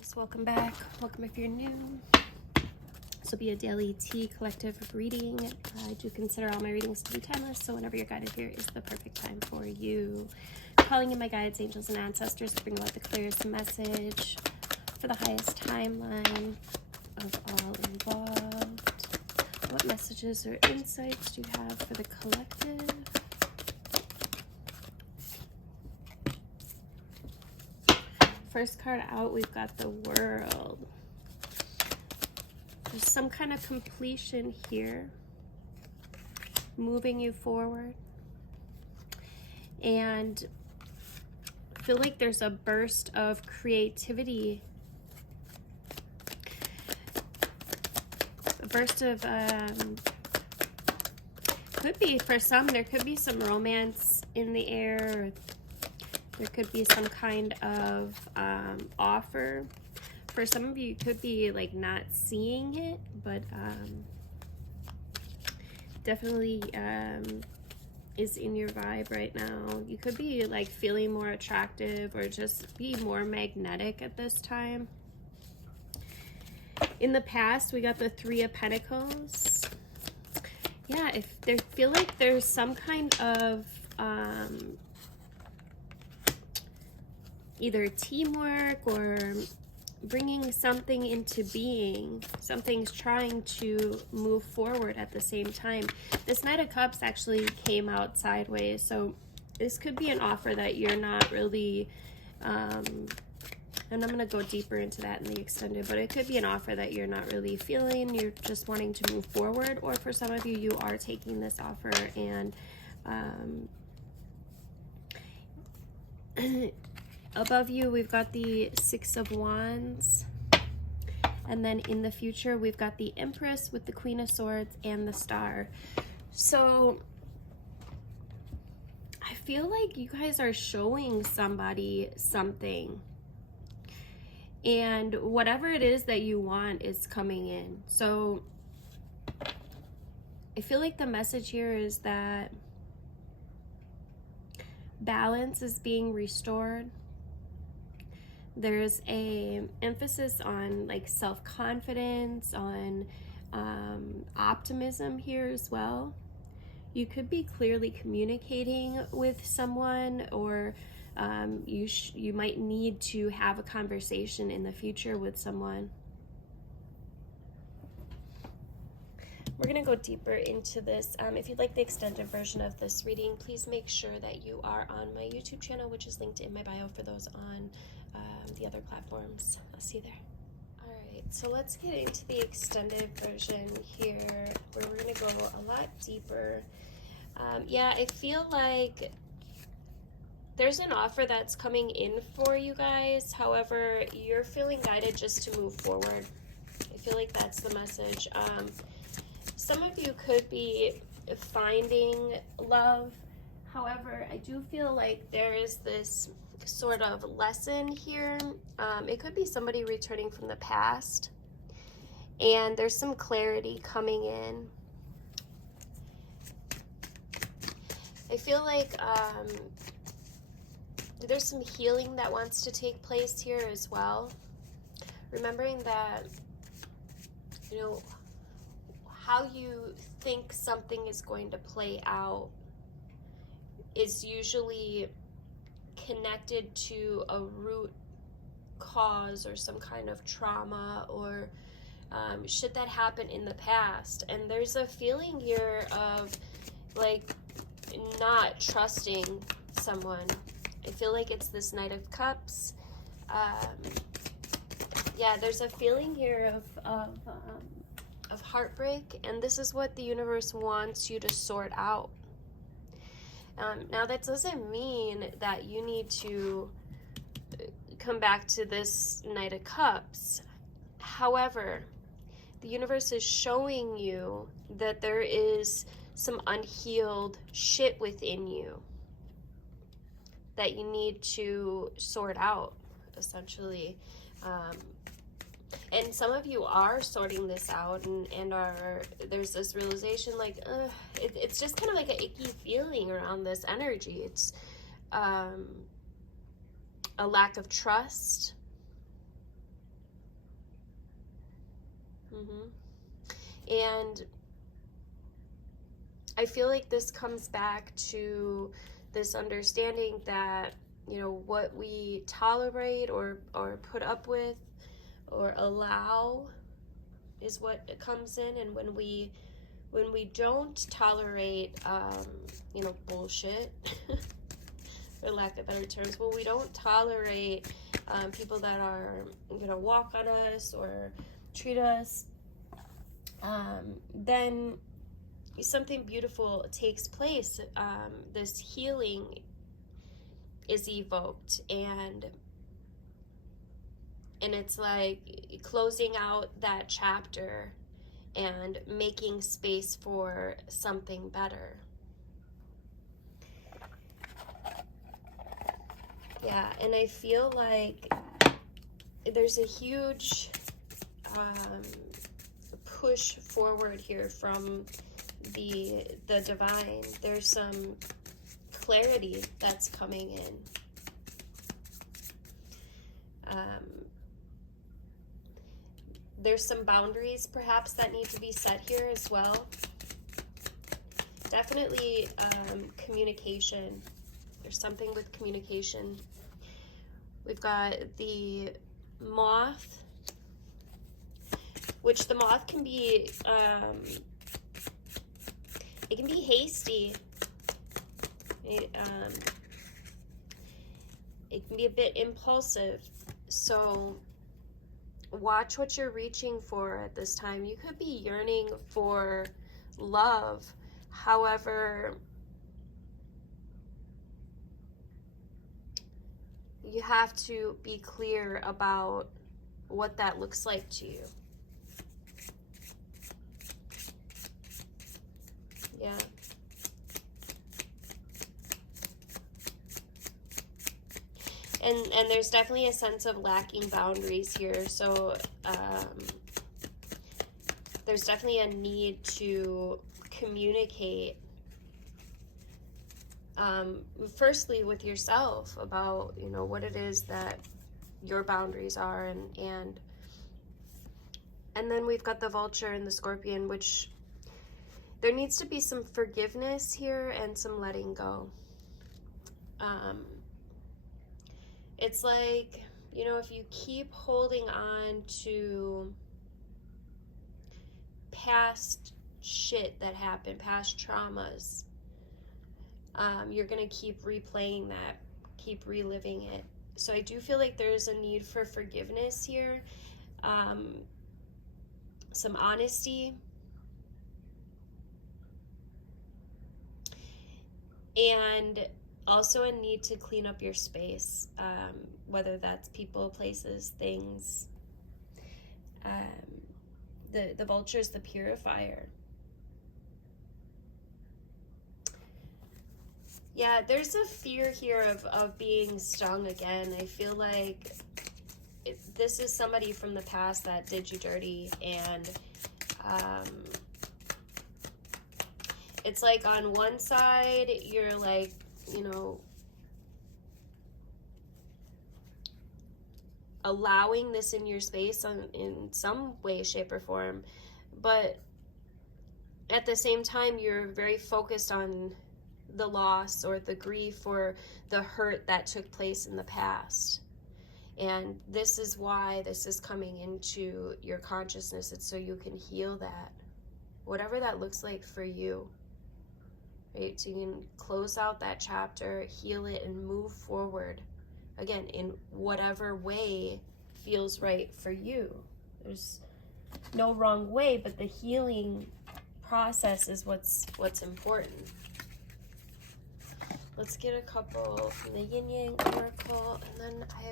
guys, welcome back. Welcome if you're new. This will be a daily tea collective reading. I do consider all my readings to be timeless, so whenever you're guided here is the perfect time for you. Calling in my guides, angels, and ancestors to bring about the clearest message for the highest timeline of all involved. What messages or insights do you have for the collective? First card out, we've got the World. There's some kind of completion here, moving you forward. And I feel like there's a burst of creativity. A burst of, could be, for some, there could be some romance in the air. Or there could be some kind of offer. For some of you, could be like not seeing it, but definitely is in your vibe right now. You could be like feeling more attractive or just be more magnetic at this time. In the past, we got the Three of Pentacles. Yeah, if they feel like there's some kind of either teamwork or bringing something into being. Something's trying to move forward at the same time. This Knight of Cups actually came out sideways, so this could be an offer that you're not really, and I'm going to go deeper into that in the extended, but it could be an offer that you're not really feeling. You're just wanting to move forward, or for some of you, you are taking this offer and above you, we've got the Six of Wands. And then in the future, we've got the Empress with the Queen of Swords and the Star. So I feel like you guys are showing somebody something. And whatever it is that you want is coming in. So I feel like the message here is that balance is being restored. There's a emphasis on like self-confidence, on optimism here as well. You could be clearly communicating with someone, or you might need to have a conversation in the future with someone. We're going to go deeper into this. If you'd like the extended version of this reading, please make sure that you are on my YouTube channel, which is linked in my bio for those on the other platforms. I'll see you there. All right, so let's get into the extended version here, where we're going to go a lot deeper. Yeah, I feel like there's an offer that's coming in for you guys. However, you're feeling guided just to move forward. I feel like that's the message. Some of you could be finding love. However, I do feel like there is this sort of lesson here. It could be somebody returning from the past, and there's some clarity coming in. I feel like there's some healing that wants to take place here as well. Remembering that, you know, how you think something is going to play out is usually connected to a root cause or some kind of trauma or shit that happened in the past. And there's a feeling here of like not trusting someone. I feel like it's this Knight of Cups. Yeah, there's a feeling here of heartbreak, and this is what the universe wants you to sort out. Now, that doesn't mean that you need to come back to this Knight of Cups. However, the universe is showing you that there is some unhealed shit within you that you need to sort out, essentially. And some of you are sorting this out, and there's this realization like, it's just kind of like an icky feeling around this energy. It's a lack of trust. And I feel like this comes back to this understanding that, you know, what we tolerate or put up with or allow is what comes in. And when we don't tolerate, you know, bullshit, for lack of better terms, when we don't tolerate people that are gonna walk on us or treat us, then something beautiful takes place. This healing is evoked, and it's like closing out that chapter and making space for something better. Yeah, and I feel like there's a huge push forward here from the divine. There's some clarity that's coming in. There's some boundaries perhaps that need to be set here as well. Definitely communication. There's something with communication. We've got the moth, which the moth can be, it can be hasty. It can be a bit impulsive. So watch what you're reaching for at this time. You could be yearning for love. However, you have to be clear about what that looks like to you. Yeah. And there's definitely a sense of lacking boundaries here. So there's definitely a need to communicate, firstly with yourself about, you know, what it is that your boundaries are, and then we've got the vulture and the scorpion, which there needs to be some forgiveness here and some letting go. It's like, you know, if you keep holding on to past shit that happened, past traumas, you're going to keep replaying that, keep reliving it. So I do feel like there's a need for forgiveness here, some honesty, and also a need to clean up your space, whether that's people, places, things. The vulture is the purifier. Yeah, there's a fear here of being stung again. I feel like this is somebody from the past that did you dirty, and it's like on one side you're like, you know, allowing this in your space in some way, shape, or form, but at the same time you're very focused on the loss or the grief or the hurt that took place in the past. And this is why this is coming into your consciousness. It's so you can heal that, whatever that looks like for you. Right? So you can close out that chapter, heal it, and move forward. Again, in whatever way feels right for you. There's no wrong way, but the healing process is what's important. Let's get a couple from the Mayan Oracle, and then I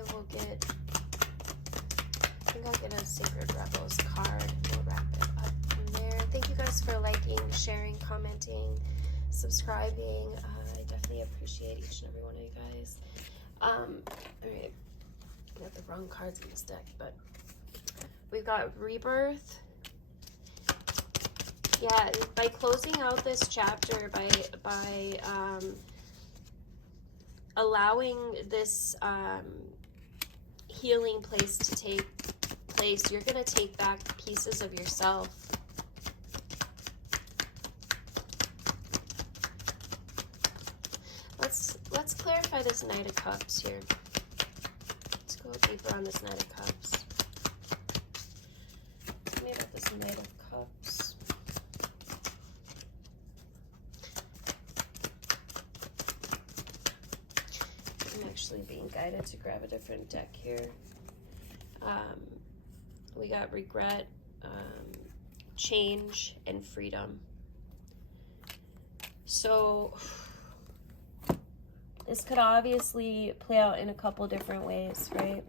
think I'll get a Sacred Rebels card. We'll wrap it up from there. Thank you guys for liking, sharing, commenting, subscribing. I definitely appreciate each and every one of you guys. Alright, I got the wrong cards in this deck, but we've got Rebirth. Yeah, by closing out this chapter, by allowing this healing place to take place. You're going to take back pieces of yourself. Let's clarify this Knight of Cups here. Let's go deeper on this Knight of Cups. Tell me about this Knight of Cups. I'm actually being guided to grab a different deck here. We got regret, change, and freedom. So this could obviously play out in a couple different ways, right?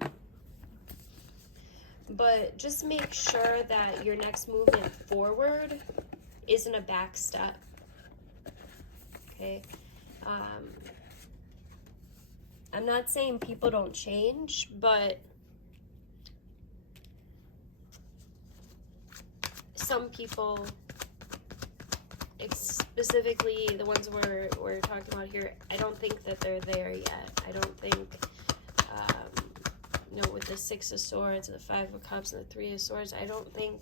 But just make sure that your next movement forward isn't a back step. Okay? I'm not saying people don't change, but some people, specifically the ones we're talking about here, I don't think that they're there yet. I don't think, you know, with the Six of Swords, the Five of Cups, and the Three of Swords, I don't think,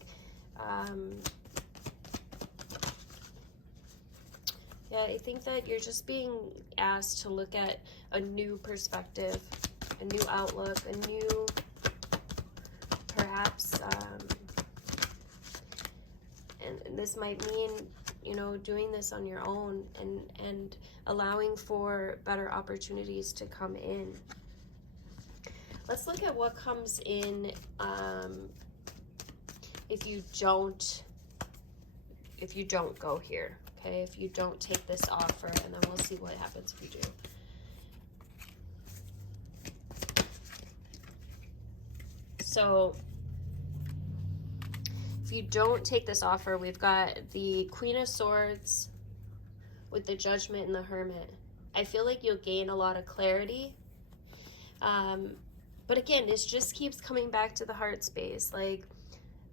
yeah, I think that you're just being asked to look at a new perspective, a new outlook, a new, perhaps, and this might mean, you know, doing this on your own and allowing for better opportunities to come in. Let's look at what comes in if you don't go here, okay? If you don't take this offer, and then we'll see what happens if you do. So if you don't take this offer, we've got the Queen of Swords with the Judgment and the Hermit. I feel like you'll gain a lot of clarity. But again, this just keeps coming back to the heart space. Like,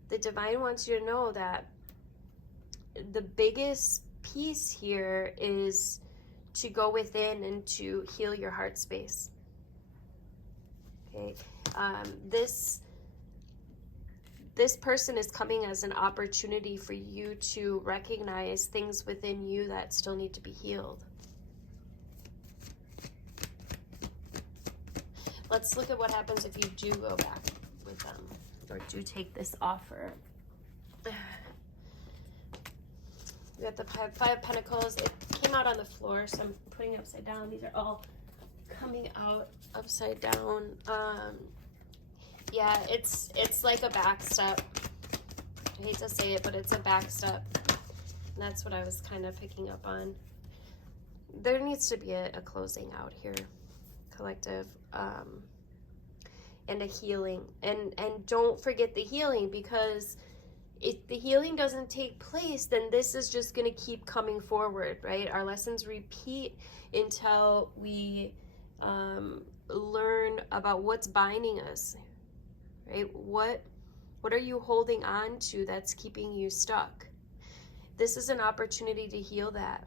the divine wants you to know that the biggest piece here is to go within and to heal your heart space. Okay? This person is coming as an opportunity for you to recognize things within you that still need to be healed. Let's look at what happens if you do go back with them or do take this offer. We got the Five of Pentacles. It came out on the floor, so I'm putting it upside down. These are all coming out upside down. Yeah, it's like a back step. I hate to say it, but it's a back step. And that's what I was kind of picking up on. There needs to be a closing out here, collective, and a healing. And don't forget the healing, because if the healing doesn't take place, then this is just going to keep coming forward, right? Our lessons repeat until we learn about what's binding us. Right? What are you holding on to that's keeping you stuck? This is an opportunity to heal that.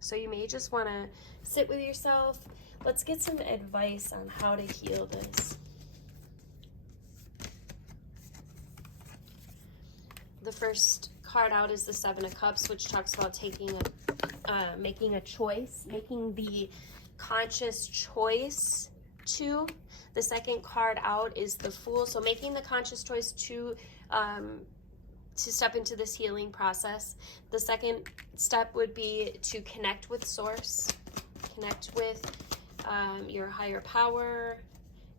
So you may just want to sit with yourself. Let's get some advice on how to heal this. The first card out is the Seven of Cups, which talks about making a choice, making the conscious choice to. The second card out is the Fool, so making the conscious choice to step into this healing process. The second step would be to connect with Source, connect with your higher power,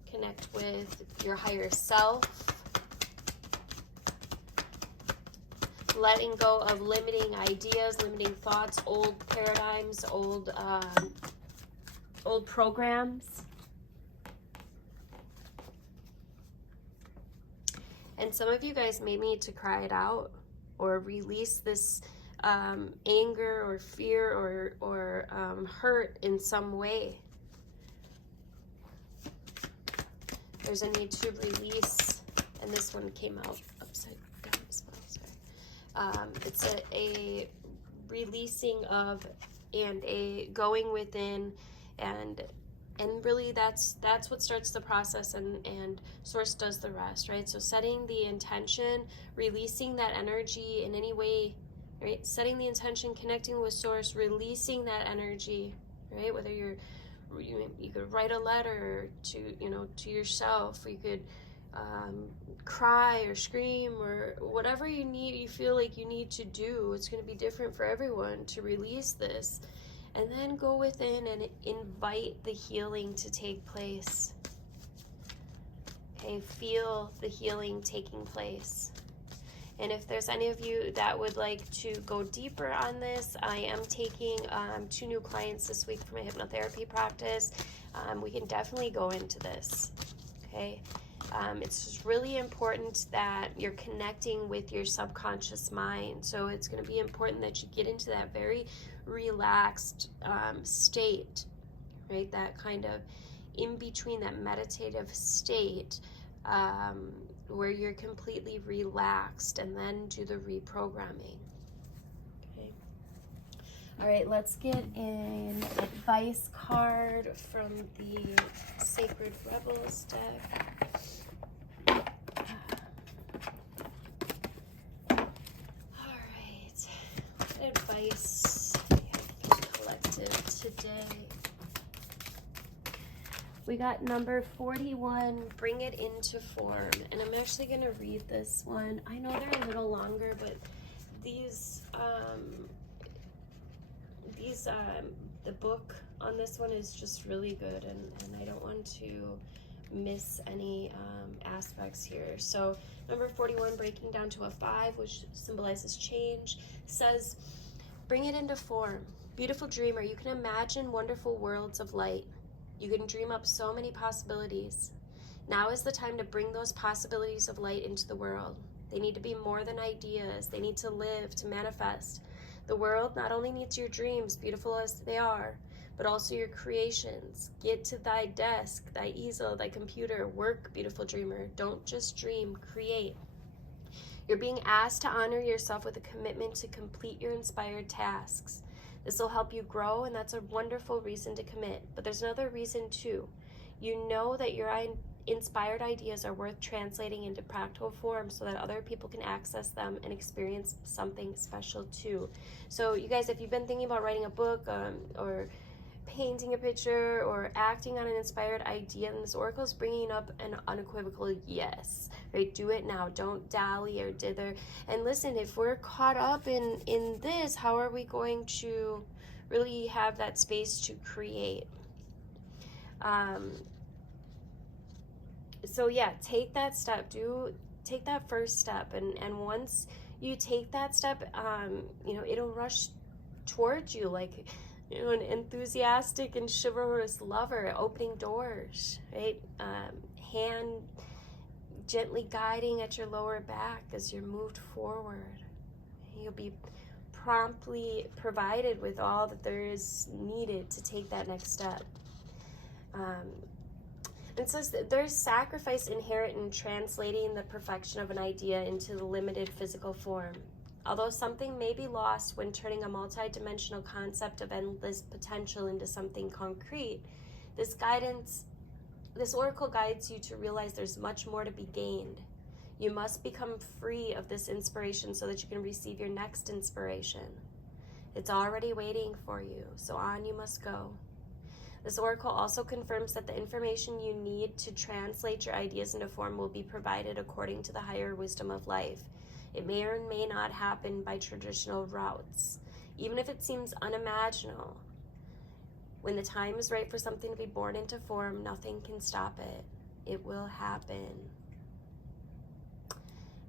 connect with your higher self, letting go of limiting ideas, limiting thoughts, old paradigms, old programs. And some of you guys may need to cry it out or release this anger or fear or hurt in some way. There's a need to release, and this one came out upside down as well, sorry. It's a releasing of and a going within and And really that's what starts the process, and source does the rest, right? So setting the intention, releasing that energy in any way, right? Setting the intention, connecting with source, releasing that energy, right? Whether you could write a letter to, you know, to yourself, or you could cry or scream or whatever you feel like you need to do. It's going to be different for everyone to release this. And then go within and invite the healing to take place. Okay, feel the healing taking place. And if there's any of you that would like to go deeper on this, I am taking 2 new clients this week for my hypnotherapy practice. We can definitely go into this, okay? It's just really important that you're connecting with your subconscious mind. So it's going to be important that you get into that very relaxed state, right? That kind of in between, that meditative state where you're completely relaxed, and then do the reprogramming. Okay. All right, let's get an advice card from the Sacred Rebels deck. All right, what advice do we have for the collective today? We got number 41, bring it into form. And I'm actually going to read this one. I know they're a little longer, but the book on this one is just really good, and I don't want to miss any aspects here. So number 41, breaking down to a 5, which symbolizes change, says, bring it into form. Beautiful dreamer, you can imagine wonderful worlds of light. You can dream up so many possibilities. Now is the time to bring those possibilities of light into the world. They need to be more than ideas. They need to live, to manifest. The world not only needs your dreams, beautiful as they are, but also your creations. Get to thy desk, thy easel, thy computer. Work, beautiful dreamer. Don't just dream, create. You're being asked to honor yourself with a commitment to complete your inspired tasks. This will help you grow, and that's a wonderful reason to commit. But there's another reason too. You know that your inspired ideas are worth translating into practical form so that other people can access them and experience something special too. So you guys, if you've been thinking about writing a book or painting a picture or acting on an inspired idea, then this oracle is bringing up an unequivocal yes, right? Do it now. Don't dally or dither. And listen, if we're caught up in this, how are we going to really have that space to create? So yeah, take that step. Take that first step, and once you take that step, it'll rush towards you like, an enthusiastic and chivalrous lover opening doors, right? Hand gently guiding at your lower back as you're moved forward. You'll be promptly provided with all that there is needed to take that next step. It says that there's sacrifice inherent in translating the perfection of an idea into the limited physical form. Although something may be lost when turning a multi-dimensional concept of endless potential into something concrete, this oracle guides you to realize there's much more to be gained. You must become free of this inspiration so that you can receive your next inspiration. It's already waiting for you, so on you must go. This oracle also confirms that the information you need to translate your ideas into form will be provided according to the higher wisdom of life. It may or may not happen by traditional routes, even if it seems unimaginable. When the time is right for something to be born into form, nothing can stop it. It will happen.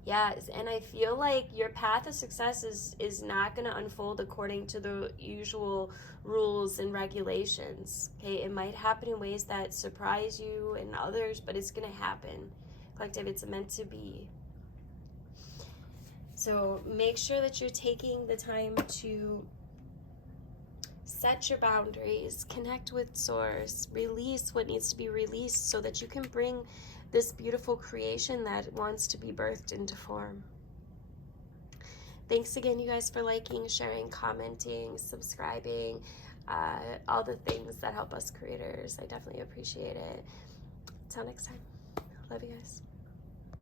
Yes, and I feel like your path of success is not going to unfold according to the usual rules and regulations. Okay, it might happen in ways that surprise you and others, but it's going to happen. Collective, it's meant to be. So make sure that you're taking the time to set your boundaries, connect with source, release what needs to be released so that you can bring this beautiful creation that wants to be birthed into form. Thanks again, you guys, for liking, sharing, commenting, subscribing. all the things that help us creators. I definitely appreciate it. Until next time, love you guys.